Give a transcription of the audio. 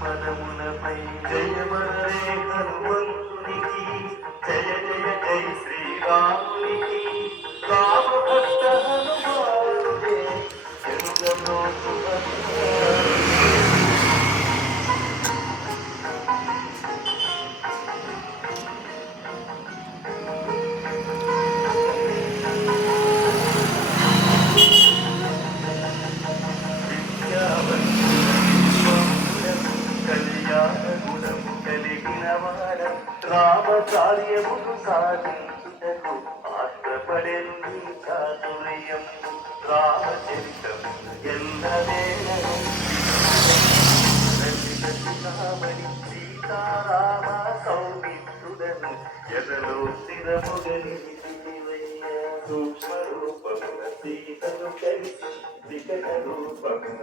పదములపై జయమరే హనుమంతునికి జయ జయ జై శ్రీరామునికి రామభక్త హనుమానుడే జనులలో కళ్యాణగుణము కలిగిన వాడ రామకార్యమును సాధించుటకు ఆశ్రపడెను నీ చాతుర్యం రామచరితము ఎల్లవేళ రచితమణి సీతారామ సౌమిత్రుడను ఎదలో స్థిరముగని సూక్ష్మ రూపమున సీతను కలిసి వికట రూపమున